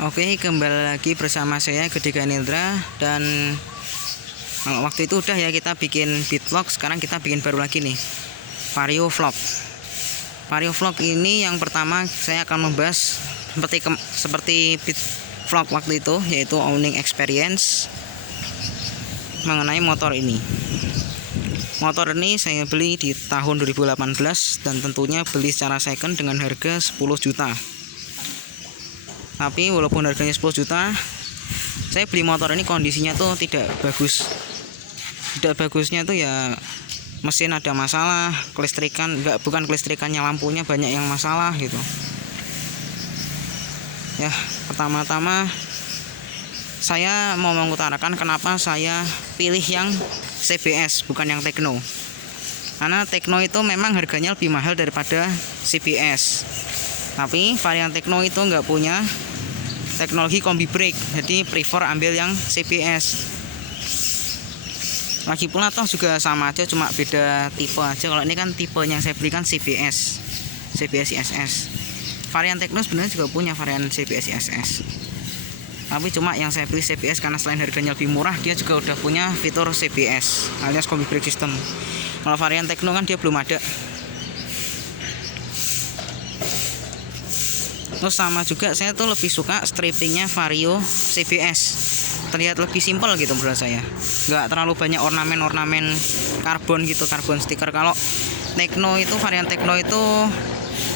Oke, kembali lagi bersama saya Gede Ganendra. Dan waktu itu udah ya kita bikin beat vlog. Sekarang kita bikin baru lagi nih, Vario vlog. Vario vlog ini yang pertama saya akan membahas seperti beat vlog waktu itu, yaitu owning experience mengenai motor ini. Motor ini saya beli di tahun 2018 dan tentunya beli secara second dengan harga 10 juta. Tapi walaupun harganya 10 juta, saya beli motor ini kondisinya tuh tidak bagus. Tidak bagusnya tuh ya mesin ada masalah, kelistrikan bukan kelistrikannya, lampunya banyak yang masalah gitu. Ya, pertama-tama saya mau mengutarakan kenapa saya pilih yang CBS bukan yang Tekno. Karena Tekno itu memang harganya lebih mahal daripada CBS. Tapi varian Tekno itu nggak punya teknologi kombi brake, jadi prefer ambil yang CBS. Lagi pula toh juga sama aja, cuma beda tipe aja. Kalau ini kan tipe yang saya beli kan CBS ISS. Varian Tekno sebenarnya juga punya varian CBS ISS, tapi cuma yang saya beli CBS karena selain harganya lebih murah, dia juga udah punya fitur CBS alias kombi brake system. Kalau varian Tekno kan dia belum ada. Terus sama juga saya tuh lebih suka strippingnya Vario CBS, terlihat lebih simpel gitu menurut saya, nggak terlalu banyak ornamen karbon gitu, karbon stiker. Kalau Tekno itu, varian Tekno itu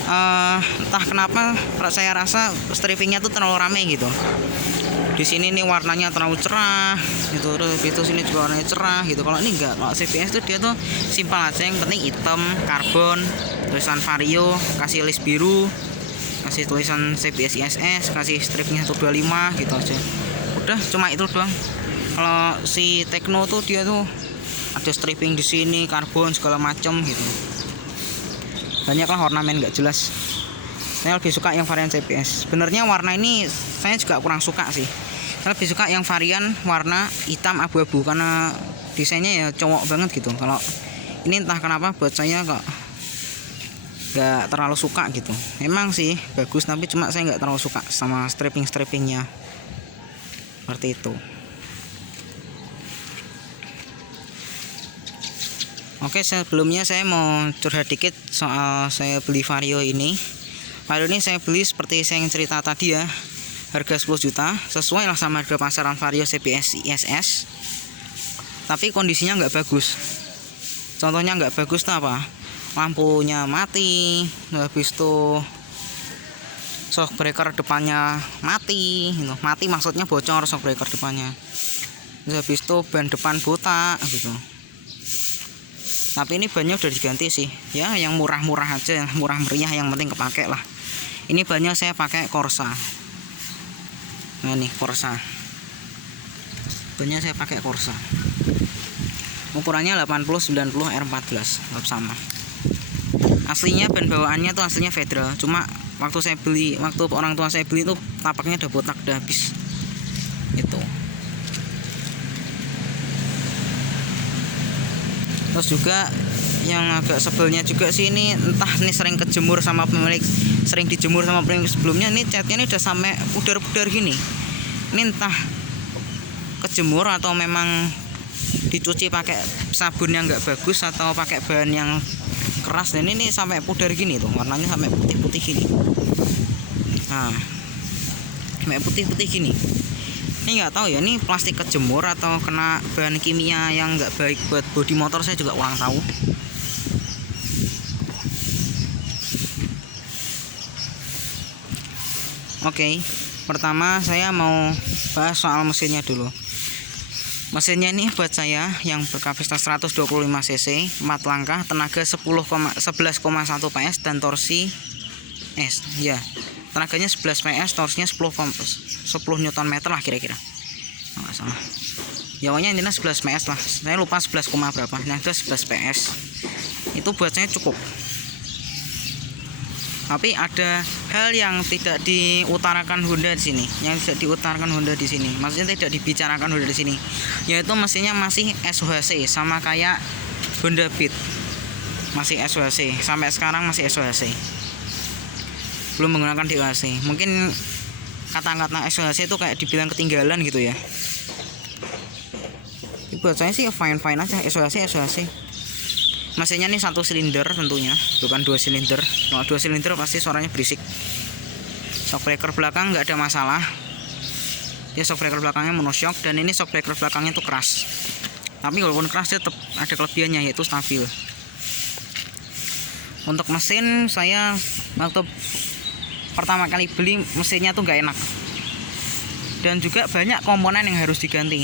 entah kenapa saya rasa strippingnya tuh terlalu rame gitu. Di sini nih warnanya terlalu cerah gitu, terus itu sini juga warnanya cerah gitu. Kalau ini enggak, kalau CBS tuh dia tuh simpel aja, yang penting hitam, karbon, tulisan Vario, kasih list biru, kasih tulisan CBS ISS, kasih stripnya 125 gitu aja. Udah cuma itu doang. Kalau si Tekno tuh dia tuh ada stripping di sini, karbon segala macam gitu. Banyak lah ornamen nggak jelas. Saya lebih suka yang varian CBS. Sebenarnya warna ini saya juga kurang suka sih. Saya lebih suka yang varian warna hitam abu-abu karena desainnya ya cowok banget gitu. Kalau ini entah kenapa buat saya kok nggak terlalu suka gitu. Memang sih bagus, tapi cuma saya nggak terlalu suka sama strippingnya seperti itu. Oke, sebelumnya saya mau curhat dikit soal saya beli Vario ini. Vario ini saya beli seperti saya yang cerita tadi ya, harga 10 juta, sesuai lah sama harga pasaran Vario CBS ISS. Tapi kondisinya nggak bagus. Contohnya nggak bagus tuh apa? Lampunya mati, habis itu shock breaker depannya mati gitu. Mati maksudnya bocor shock breaker depannya. Terus habis itu ban depan botak gitu. Tapi ini bannya udah diganti sih ya, yang murah-murah aja, yang murah meriah, yang penting kepake lah. Ini bannya saya pakai Corsa. Nah nih Corsa, bannya saya pakai Corsa, ukurannya 80-90 R14 sama. Aslinya ban bawaannya tuh aslinya Federal, cuma waktu saya beli, waktu orang tua saya beli tuh tapaknya udah botak, udah habis itu. Terus juga yang agak sebelnya juga sih, ini entah ini sering dijemur sama pemilik sebelumnya. Ini catnya ini udah sampai pudar-pudar gini. Ini entah kejemur atau memang dicuci pakai sabun yang nggak bagus atau pakai bahan yang keras. Dan ini sampai pudar gini tuh, warnanya sampai putih-putih gini. Nah, sampai putih-putih gini. Ini nggak tahu ya, ini plastik kejemur atau kena bahan kimia yang nggak baik buat bodi motor, saya juga kurang tahu. Oke, pertama saya mau bahas soal mesinnya dulu. Mesinnya ini buat saya yang berkapasitas 125 cc, 4 langkah, tenaga 11,1 PS dan torsi ya. Tenaganya 11 PS, torsinya 10 Nm lah kira-kira. Nggak salah. Jawanya intinya 11 PS lah. Saya lupa 11, berapa. Nah, itu 11 PS. Itu buat saya cukup. Tapi ada hal yang tidak diutarakan Honda di sini. Yang tidak diutarakan Honda di sini. Maksudnya tidak dibicarakan Honda di sini. Yaitu mesinnya masih SOHC, sama kayak Honda Beat. Masih SOHC. Sampai sekarang masih SOHC. Belum menggunakan DOHC. Mungkin kata-kata SOHC itu kayak dibilang ketinggalan gitu ya. Buat saya sih fine aja. SOHC mesinnya nih 1 silinder tentunya, bukan 2 silinder. Kalau 2 silinder pasti suaranya berisik. Shockbreaker belakang nggak ada masalah, dia shockbreaker belakangnya monoshock, dan ini shockbreaker belakangnya tuh keras. Tapi walaupun keras dia tetap ada kelebihannya, yaitu stabil. Untuk mesin, saya waktu pertama kali beli mesinnya tuh nggak enak, dan juga banyak komponen yang harus diganti.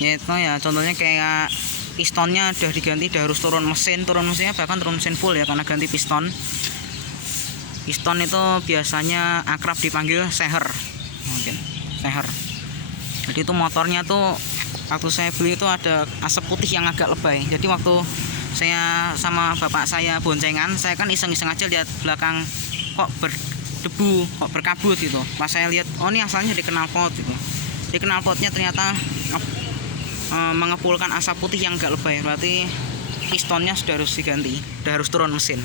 Yaitu ya contohnya kayak pistonnya udah diganti, udah harus turun mesinnya bahkan turun mesin full ya, karena ganti piston itu biasanya akrab dipanggil seher, mungkin seher. Jadi itu motornya tuh waktu saya beli itu ada asap putih yang agak lebay. Jadi waktu saya sama bapak saya boncengan, saya kan iseng-iseng aja lihat belakang kok berdebu, kok berkabut gitu. Pas saya lihat, oh ini asalnya di knalpot gitu. Di knalpotnya ternyata mengepulkan asap putih yang agak lebay, berarti pistonnya sudah harus diganti, sudah harus turun mesin.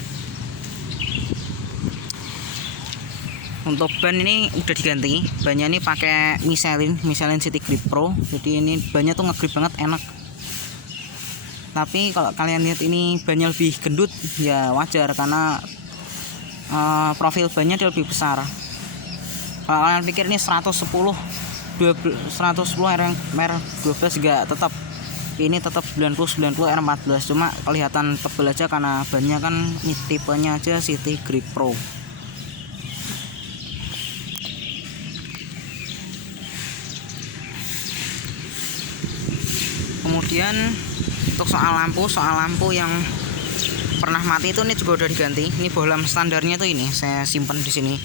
Untuk ban ini udah diganti, bannya ini pakai Michelin City Grip Pro, jadi ini bannya tuh ngegrip banget, enak. Tapi kalau kalian lihat ini bannya lebih gendut, ya wajar karena profil bannya dia lebih besar. Kalau kalian pikir ini 110 R12 enggak, tetap ini tetap 90 R14, cuma kelihatan tebal aja karena bannya kan ini tipenya aja City Grip Pro. Kemudian untuk soal lampu yang pernah mati itu ini juga udah diganti. Ini bohlam standarnya tuh ini saya simpan di sini.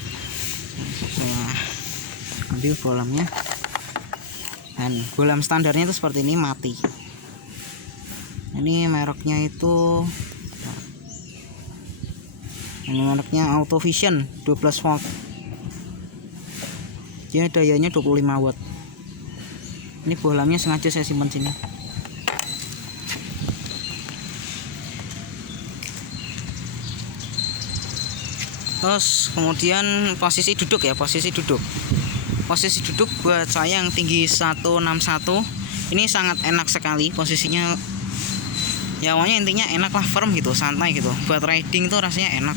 Saya ambil bohlamnya. Dan bohlam standarnya itu seperti ini, mati. Ini mereknya itu, ini mereknya Autovision 12 volt. Dia dayanya 25 watt. Ini bohlamnya sengaja saya simpan sini. Terus kemudian posisi duduk buat saya yang tinggi 161 ini sangat enak sekali posisinya. Ya pokoknya intinya enak lah, firm gitu, santai gitu. Buat riding tuh rasanya enak,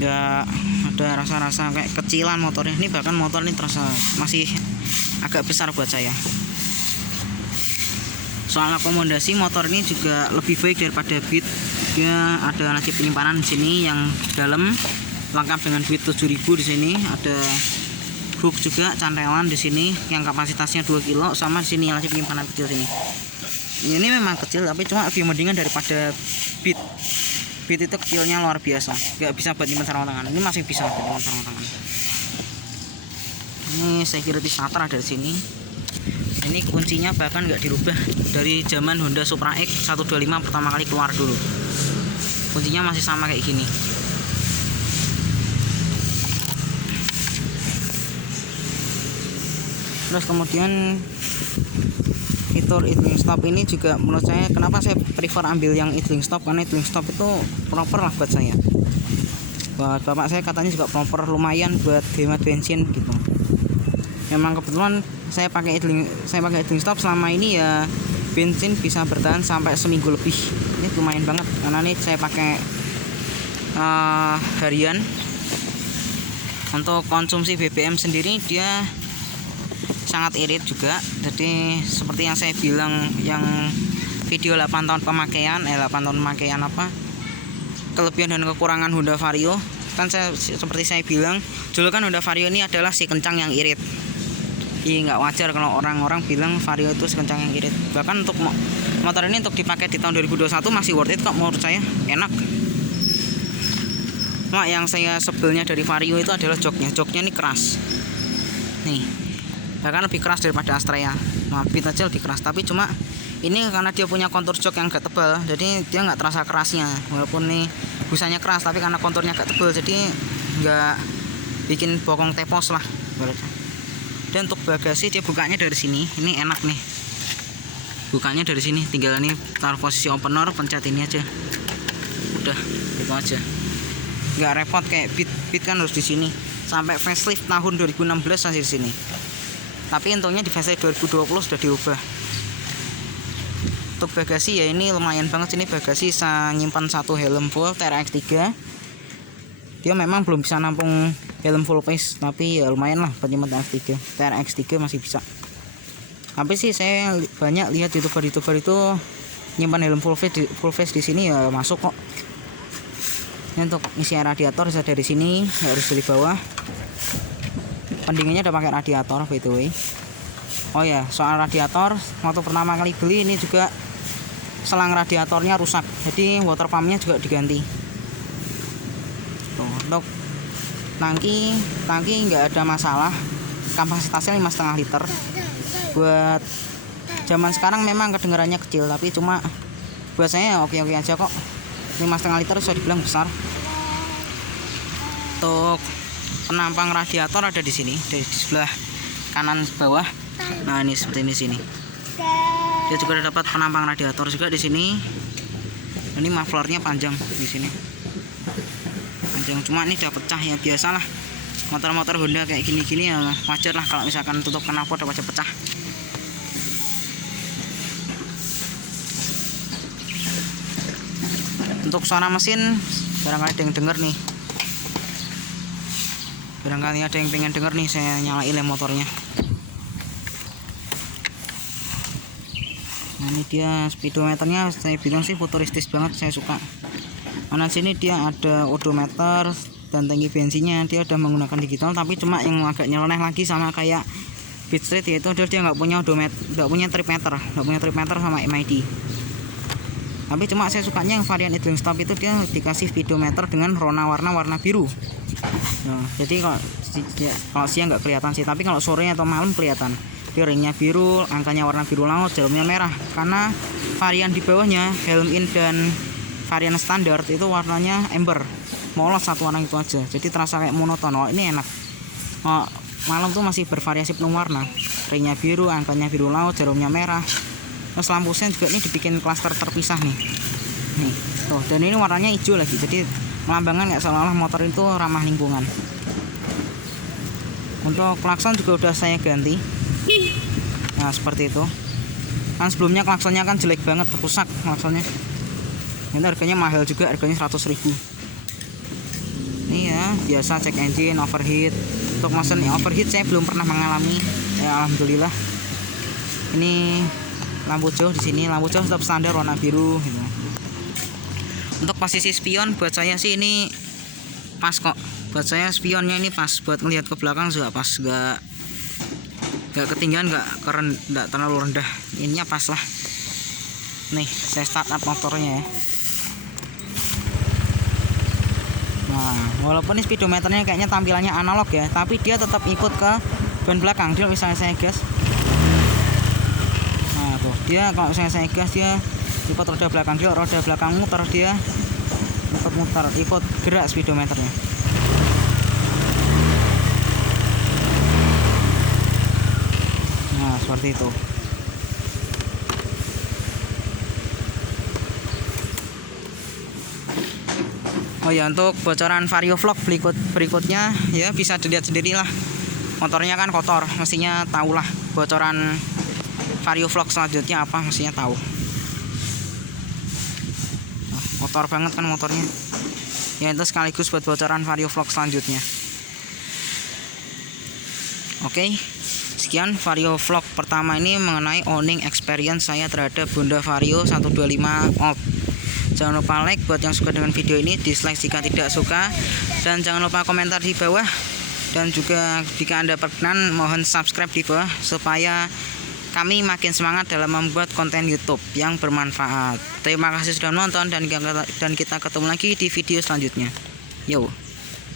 nggak ada rasa-rasa kayak kecilan motornya. Ini bahkan motor ini terasa masih agak besar buat saya. Soal akomodasi, motor ini juga lebih baik daripada Beat. Dia ada laci penyimpanan di sini yang dalam, lengkap dengan Beat 7000 di sini. Ada hook juga, cantelan di sini yang kapasitasnya 2 kilo, sama di sini laci penyimpanan kecil sini. Ini memang kecil tapi cuma lebih mendingan daripada Beat. Beat itu kecilnya luar biasa, nggak bisa buat nyimpan sarung tangan. Ini masih bisa buat nyimpan sarung tangan. Ini security starter ada di sini. Ini kuncinya bahkan nggak dirubah dari zaman Honda Supra X 125 pertama kali keluar dulu. Kuncinya masih sama kayak gini. Terus kemudian fitur idling stop ini juga menurut saya, kenapa saya prefer ambil yang idling stop, karena idling stop itu proper lah buat saya. Buat bapak saya katanya juga proper, lumayan buat hemat bensin gitu. Memang kebetulan saya pakai idling stop selama ini ya, bensin bisa bertahan sampai seminggu lebih. Ini lumayan banget karena ini saya pakai harian. Untuk konsumsi BBM sendiri dia sangat irit juga. Jadi seperti yang saya bilang yang video 8 tahun pemakaian apa kelebihan dan kekurangan Honda Vario, kan seperti saya bilang dulu kan Honda Vario ini adalah si kencang yang irit. Iya, nggak wajar kalau orang-orang bilang Vario itu si kencang yang irit. Bahkan untuk motor ini untuk dipakai di tahun 2021 masih worth it kok menurut saya, enak. Cuma yang saya sebelnya dari Vario itu adalah joknya ini keras nih, bahkan lebih keras daripada Astrea. Beat aja lebih keras, tapi cuma ini karena dia punya kontur jok yang agak tebal, jadi dia nggak terasa kerasnya. Walaupun nih busanya keras, tapi karena konturnya agak tebal, jadi nggak bikin bokong tepos lah. Dan untuk bagasi dia bukanya dari sini, ini enak nih. Bukanya dari sini, tinggal ini taruh posisi opener, pencet ini aja. Udah, gitu aja. Nggak repot kayak Beat kan harus di sini. sampai facelift tahun 2016 masih di sini. Tapi untungnya di facelift 2020 sudah diubah. Untuk bagasi ya ini lumayan banget, ini bagasi bisa nyimpan satu helm full TRX3. Dia memang belum bisa nampung helm full face, tapi ya lumayan lah buat nyimpan TRX3 masih bisa. Tapi sih saya banyak lihat youtuber itu nyimpan helm full face di sini ya masuk kok. Ini untuk isi radiator bisa dari sini, harus dari bawah. Pendinginnya udah pakai radiator by the way. Oh ya, soal radiator, waktu pertama kali beli ini juga selang radiatornya rusak, jadi water pumpnya juga diganti. Tuh, untuk tangki nggak ada masalah, kapasitasnya 5,5 liter. Buat zaman sekarang memang kedengarannya kecil, tapi cuma buat saya oke-oke aja kok. 5,5 liter sudah dibilang besar. Untuk penampang radiator ada di sini, di sebelah kanan bawah. Nah ini seperti ini sini. Dia juga ada dapat penampang radiator juga di sini. Ini mufflernya panjang di sini. Panjang, cuma ini udah pecah ya, biasalah. Motor-motor Honda kayak gini-gini ya wajar lah kalau misalkan tutup knalpot udah pecah. Untuk suara mesin barangkali ada yang denger nih. Barangkali ada yang pengen denger nih, saya nyalain motornya. Nah, ini dia speedometernya, saya bilang sih futuristis banget, saya suka. Karena sini dia ada odometer dan tangki bensinnya dia udah menggunakan digital, tapi cuma yang agak nyeleneh lagi sama kayak Beat Street, yaitu dia nggak punya odometer, nggak punya trip meter sama MID. Tapi cuma saya sukanya yang varian idling stop itu dia dikasih speedometer dengan warna biru. Nah, jadi kalau siang nggak kelihatan sih, tapi kalau sore atau malam kelihatan. Dia ringnya biru, angkanya warna biru laut, jarumnya merah. Karena varian di bawahnya helm in dan varian standar itu warnanya ember, molos satu warna itu aja. Jadi terasa kayak monoton. Oh, ini enak. Oh, malam tuh masih bervariasi penuh warna. Ringnya biru, angkanya biru laut, jarumnya merah. Terus lampu sen juga ini dibikin klaster terpisah nih. Nih, tuh, dan ini warnanya hijau lagi. Jadi melambangkan nggak seolah-olah motor itu ramah lingkungan. Untuk klakson juga udah saya ganti. Nah, seperti itu. Kan sebelumnya klaksonnya kan jelek banget, rusak klaksonnya. Ini harganya mahal juga, harganya 100.000. Ini ya, biasa cek engine, overheat. Untuk mesin overheat saya belum pernah mengalami. Ya alhamdulillah. Ini lampu jauh di sini, lampu jauh tetap standar warna biru gitu. Untuk posisi spion buat saya sih ini pas kok. Buat saya spionnya ini pas, buat melihat ke belakang juga pas, nggak ketinggian, nggak terlalu rendah. Ininya pas lah. Nih saya start up motornya ya. Nah, walaupun ini speedometernya kayaknya tampilannya analog ya, tapi dia tetap ikut ke ban belakang. Dia misalnya saya gas, nah tuh dia kalau misalnya saya gas dia ikut roda belakang, dia roda belakang muter, dia ikut gerak speedometernya. Nah seperti itu. Oh ya, untuk bocoran Vario vlog berikutnya ya bisa dilihat sendirilah. Motornya kan kotor, mestinya tahulah bocoran Vario vlog selanjutnya apa, mestinya tahu. Kotor banget kan motornya. Ya itu sekaligus buat bocoran Vario vlog selanjutnya. Oke, sekian Vario vlog pertama ini mengenai owning experience saya terhadap Honda Vario 125 Off. Jangan lupa like buat yang suka dengan video ini, dislike jika tidak suka, dan jangan lupa komentar di bawah. Dan juga jika Anda berkenan mohon subscribe di bawah supaya kami makin semangat dalam membuat konten YouTube yang bermanfaat. Terima kasih sudah menonton dan kita ketemu lagi di video selanjutnya. Yo.